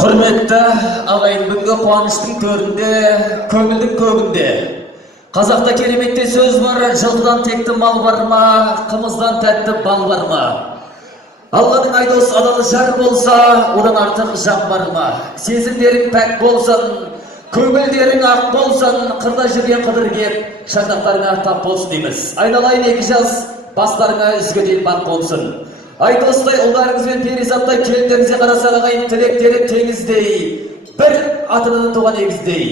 Құрметті ағайын, бүгінгі қуаныштың төрінде, көңілдің көгінде. Қазақта кереметте сөз бар, жылқыдан текті мал бар ма, қымыздан тәтті бал бар ма? Алланың айдос адалы жар болса, одан артық жан бар ма? Сезімдерің пәк болсын, көңілдерің ақ болсын, қырда жүрген қыдыр кеп, шаңдақтарыңа тап болсын дейміз. Айналайын екі жас, бастарыңа үзге дейін бақ болсын. Айдостай ұлдарыңыз бен перизаттай келіндеріңізге қарасақ ағайын, тілектері теңіздей, бір атынан туған егіздей.